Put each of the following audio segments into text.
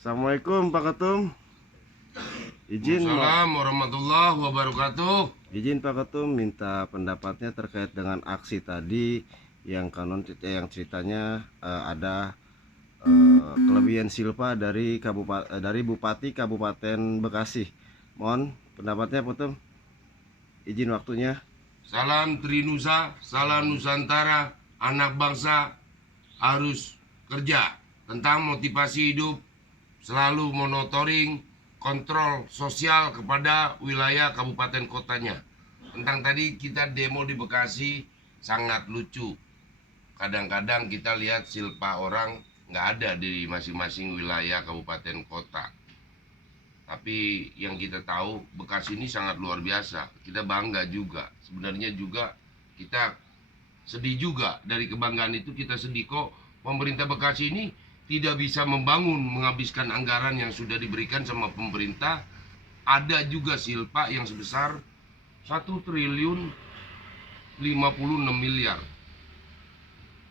Assalamualaikum Pak Ketum. Izin Assalamualaikum warahmatullahi wabarakatuh. izin Pak Ketum minta pendapatnya terkait dengan aksi tadi yang yang ceritanya ada kelebihan silpa dari Bupati Kabupaten Bekasi. Mohon pendapatnya Pak Ketum. Izin waktunya. Salam Trinusa, salam Nusantara. Anak bangsa harus kerja. Tentang motivasi hidup, selalu monitoring, kontrol sosial kepada wilayah kabupaten kotanya. Tentang tadi kita demo di Bekasi sangat lucu. Kadang-kadang kita lihat silpa orang nggak ada di masing-masing wilayah kabupaten kota. Tapi yang kita tahu Bekasi ini sangat luar biasa. Kita bangga juga. Sebenarnya juga kita sedih juga. Dari kebanggaan itu kita sedih kok pemerintah Bekasi ini tidak bisa membangun, menghabiskan anggaran yang sudah diberikan sama pemerintah. Ada juga silpa yang sebesar 1.056.000.000.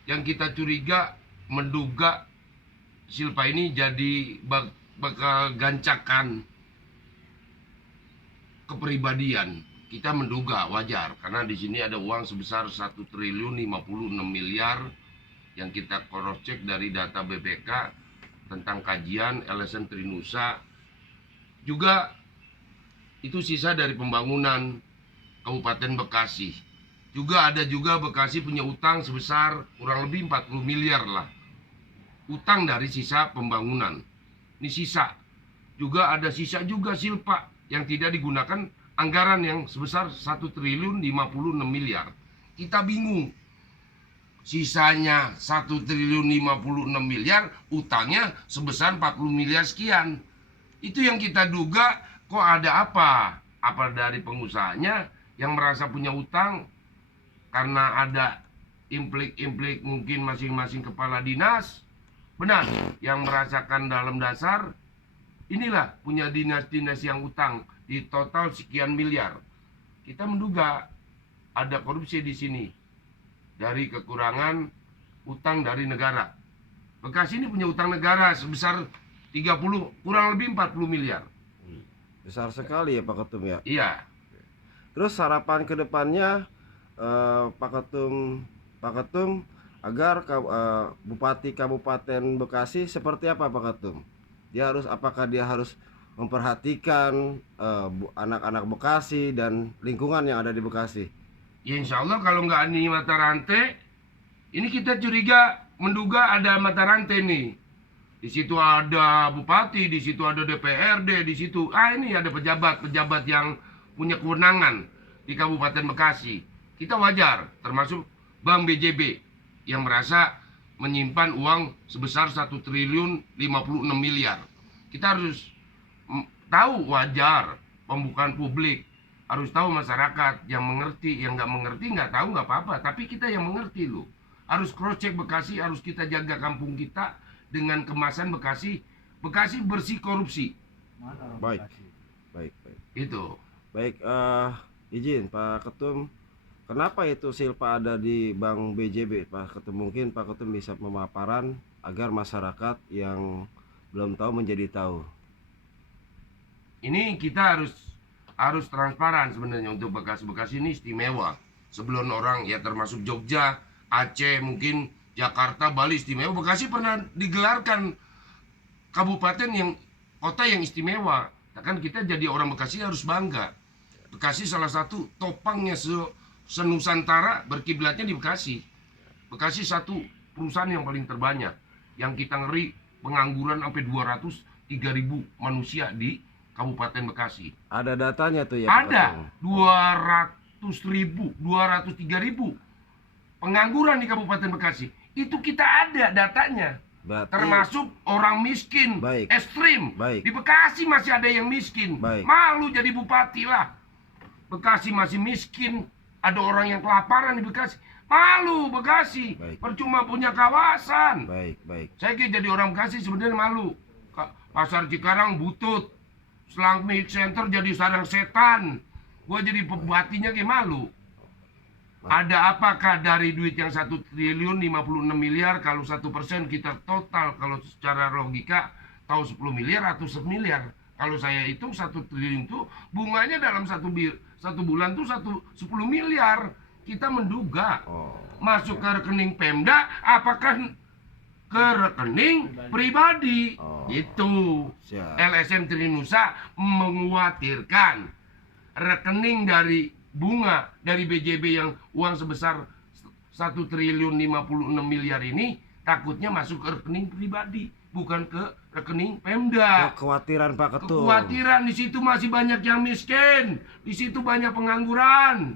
Yang kita curiga, menduga silpa ini jadi bakal gancakan kepribadian. Kita menduga wajar karena di sini ada uang sebesar 1.056.000.000 yang kita cross check dari data BPK tentang kajian LSM Trinusa. Juga itu sisa dari pembangunan Kabupaten Bekasi. Juga ada Bekasi punya utang sebesar kurang lebih 40 miliar lah. Utang dari sisa pembangunan. Ini sisa. Juga ada sisa juga silpa yang tidak digunakan anggaran yang sebesar 1.056.000.000. Kita bingung. Sisanya 1.056.000.000, utangnya sebesar 40 miliar sekian. Itu yang kita duga, kok ada apa? Apa dari pengusahanya yang merasa punya utang karena ada implik-implik mungkin masing-masing kepala dinas. Benar, yang merasakan dalam dasar inilah punya dinas-dinas yang utang di total sekian miliar. Kita menduga ada korupsi di sini dari kekurangan utang dari negara. Bekasi ini punya utang negara sebesar 30, kurang lebih 40 miliar. Besar sekali ya Pak Ketum ya. Iya. Terus harapan kedepannya Pak Ketum agar Bupati Kabupaten Bekasi seperti apa Pak Ketum? Apakah dia harus memperhatikan anak-anak Bekasi dan lingkungan yang ada di Bekasi? Ya insya Allah kalau nggak ini mata rantai, ini kita curiga, menduga ada mata rantai nih. Di situ ada bupati, di situ ada DPRD, di situ ini ada pejabat-pejabat yang punya kewenangan di Kabupaten Bekasi. Kita wajar, termasuk Bank BJB yang merasa menyimpan uang sebesar 1.056.000.000. Kita harus tahu, wajar pembukaan publik. Harus tahu masyarakat yang mengerti, yang nggak mengerti nggak tahu nggak apa-apa. Tapi kita yang mengerti loh. Harus cross check Bekasi, harus kita jaga kampung kita dengan kemasan Bekasi. Bekasi bersih korupsi. Baik. Itu. Baik, izin Pak Ketum, kenapa itu silpa ada di Bank BJB Pak Ketum? Mungkin Pak Ketum bisa pemaparan agar masyarakat yang belum tahu menjadi tahu. Ini kita harus transparan sebenarnya. Untuk Bekasi ini istimewa. Sebelum orang ya termasuk Jogja, Aceh, mungkin Jakarta, Bali istimewa. Bekasi pernah digelarkan kabupaten yang kota yang istimewa. Kan kita jadi orang Bekasi harus bangga. Bekasi salah satu topangnya senusantara, berkiblatnya di Bekasi. Bekasi satu perusahaan yang paling terbanyak. Yang kita ngeri pengangguran sampai 203.000 manusia di Kabupaten Bekasi. Ada datanya tuh ya Pak Ada Ketum? 203.000 pengangguran di Kabupaten Bekasi. Itu kita ada datanya. Berarti, termasuk orang miskin. Baik. Ekstrim. Baik. Di Bekasi masih ada yang miskin. Baik. Malu jadi bupati lah. Bekasi masih miskin. Ada orang yang kelaparan di Bekasi. Malu Bekasi. Baik. Percuma punya kawasan. Baik. Saya jadi orang Bekasi sebenarnya malu. Pasar Cikarang butut. Selang Center jadi sarang setan. Gua jadi bupatinya kayak malu. Ada apakah dari duit yang 1.056.000.000, kalau 1% kita total, kalau secara logika tahu 10 miliar atau 1 miliar. Kalau saya hitung 1 triliun itu bunganya dalam satu bulan tuh 10 miliar. Kita menduga Oh. masuk ke rekening Pemda, apakah ke rekening pribadi. Oh. Itu Siap. LSM Trinusa mengkhawatirkan rekening dari bunga dari BJB yang uang sebesar 1 triliun 56 miliar ini takutnya masuk ke rekening pribadi, bukan ke rekening Pemda. Kekhawatiran Pak Ketum. Kekhawatiran di situ masih banyak yang miskin, di situ banyak pengangguran.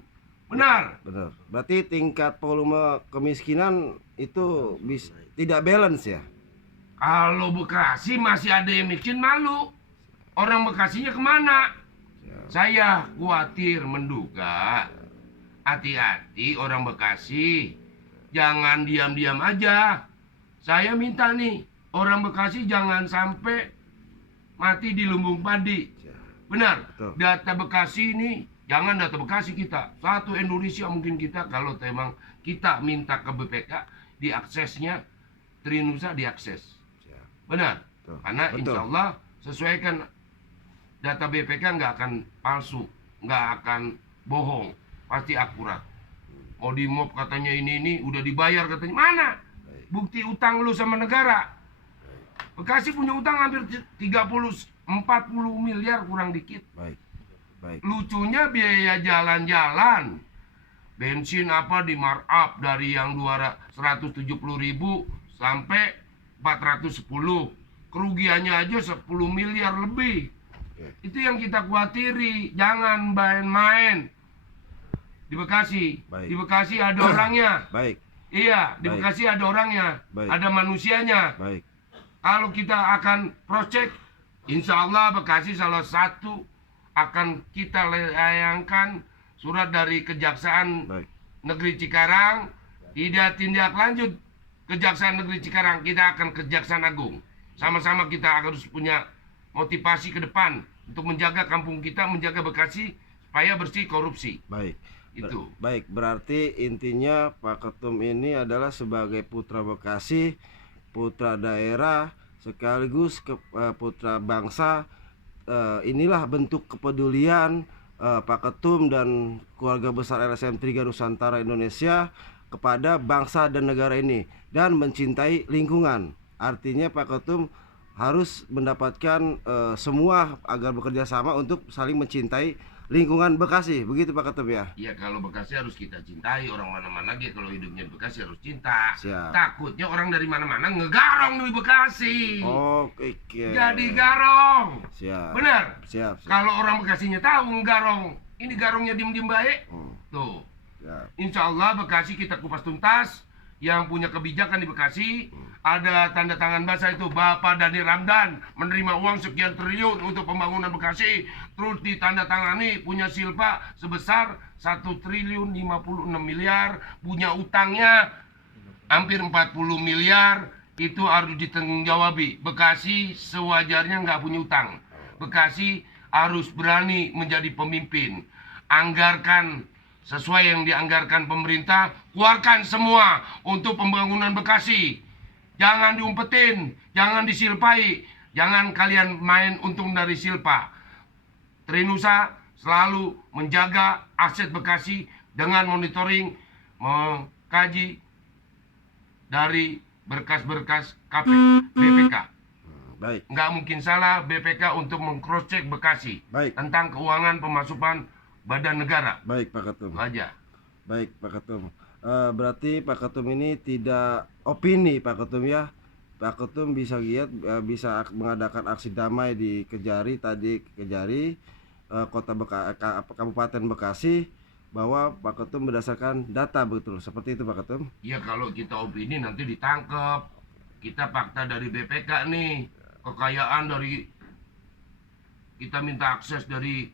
Benar. Benar. Berarti tingkat volume kemiskinan itu tidak balance ya? Kalau Bekasi masih ada yang miskin, malu. Orang Bekasinya kemana? Saya khawatir menduga, hati-hati orang Bekasi, jangan diam-diam aja. Saya minta nih, orang Bekasi jangan sampai mati di lumbung padi. Benar. Betul. Data Bekasi ini, jangan data Bekasi kita, satu Indonesia mungkin kita, kalau memang kita minta ke BPK, diaksesnya Trinusa diakses. Benar. Betul. Karena Betul. insya Allah sesuaikan data BPK, nggak akan palsu, nggak akan bohong, pasti akurat. Mau di MOP katanya ini udah dibayar katanya, mana bukti utang lu sama negara? Bekasi punya utang hampir 30-40 miliar kurang dikit. Baik. Baik. Lucunya biaya jalan-jalan, bensin apa di markup dari yang 170.000 sampai 410, kerugiannya aja 10 miliar lebih. Itu yang kita khawatiri, jangan main-main di Bekasi. Baik. Di Bekasi ada orangnya. Baik. Iya, di Baik. Bekasi ada orangnya, Baik. ada manusianya. Baik. Kalau kita akan cross-check, insya Allah Bekasi salah satu akan kita layangkan surat dari Kejaksaan Baik. Negeri Cikarang, tidak tindak lanjut Kejaksaan Negeri Cikarang, kita akan Kejaksaan Agung. Sama-sama kita harus punya motivasi ke depan untuk menjaga kampung kita, menjaga Bekasi supaya bersih korupsi. Baik. Itu. Baik, berarti intinya Pak Ketum ini adalah sebagai putra Bekasi, putra daerah, sekaligus putra bangsa. Inilah bentuk kepedulian Pak Ketum dan keluarga besar LSM Tiga Nusantara Indonesia kepada bangsa dan negara ini, dan mencintai lingkungan. Artinya Pak Ketum harus mendapatkan semua agar bekerja sama untuk saling mencintai lingkungan Bekasi. Begitu Pak Ketum ya? Ya kalau Bekasi harus kita cintai, orang mana-mana lagi kalau hidupnya di Bekasi harus cinta. Siap. Takutnya orang dari mana-mana ngegarong di Bekasi. Oke. Jadi garong. Siap. Benar. Siap. Kalau orang Bekasinya tahu ngegarong, ini garongnya diem-diem baik. Tuh. Siap. Insya Allah Bekasi kita kupas tuntas. Yang punya kebijakan di Bekasi, ada tanda tangan basah itu Bapak Dhani Ramdan menerima uang sekian triliun untuk pembangunan Bekasi, terus ditandatangani punya silpa sebesar 1 triliun 56 miliar, punya utangnya hampir 40 miliar. Itu harus ditanggung-jawabi. Bekasi sewajarnya nggak punya utang. Bekasi harus berani menjadi pemimpin. Anggarkan sesuai yang dianggarkan pemerintah, keluarkan semua untuk pembangunan Bekasi. Jangan diumpetin, jangan disilpai, jangan kalian main untung dari silpa. Trinusa selalu menjaga aset Bekasi dengan monitoring, mengkaji dari berkas-berkas BPK. Baik. Nggak mungkin salah BPK untuk meng-cross-check Bekasi Baik. tentang keuangan pemasukan badan negara. Baik Pak Ketum. Aja. Baik Pak Ketum. Berarti Pak Ketum ini tidak opini Pak Ketum ya. Pak Ketum bisa giat, bisa mengadakan aksi damai di Kejari tadi, Kabupaten Bekasi, bahwa Pak Ketum berdasarkan data, betul seperti itu Pak Ketum. Ya kalau kita opini nanti ditangkap. Kita fakta dari BPK nih, kekayaan dari, kita minta akses dari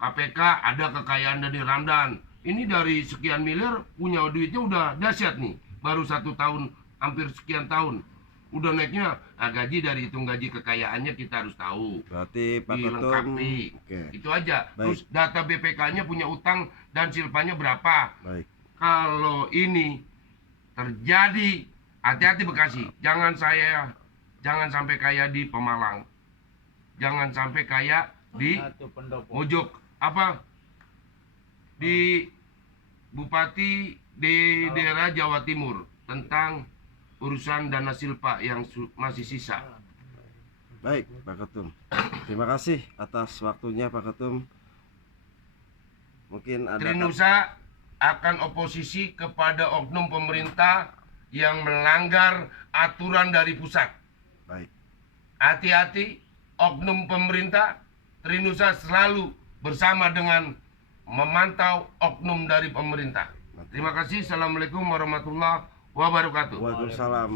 KPK, ada kekayaan dari Ramdan. Ini dari sekian miliar punya duitnya udah dahsyat nih. Baru 1 tahun, hampir sekian tahun. Udah naiknya, gaji dari hitung gaji kekayaannya kita harus tahu. Berarti Pak Ketum. Dilengkapi. Oke. Itu aja. Baik. Terus data BPK-nya punya utang dan silpanya berapa. Baik. Kalau ini terjadi, hati-hati Bekasi. Jangan saya jangan sampai kayak di Pemalang, jangan sampai kayak di Mojok di Bupati di daerah Jawa Timur tentang urusan dana silpa yang masih sisa. Baik, Pak Ketum. Terima kasih atas waktunya, Pak Ketum. Mungkin ada Trinusa akan oposisi kepada oknum pemerintah yang melanggar aturan dari pusat. baik. Hati-hati, oknum pemerintah. Trinusa selalu bersama dengan memantau oknum dari pemerintah. Terima kasih. Assalamualaikum warahmatullahi wabarakatuh. Waalaikumsalam.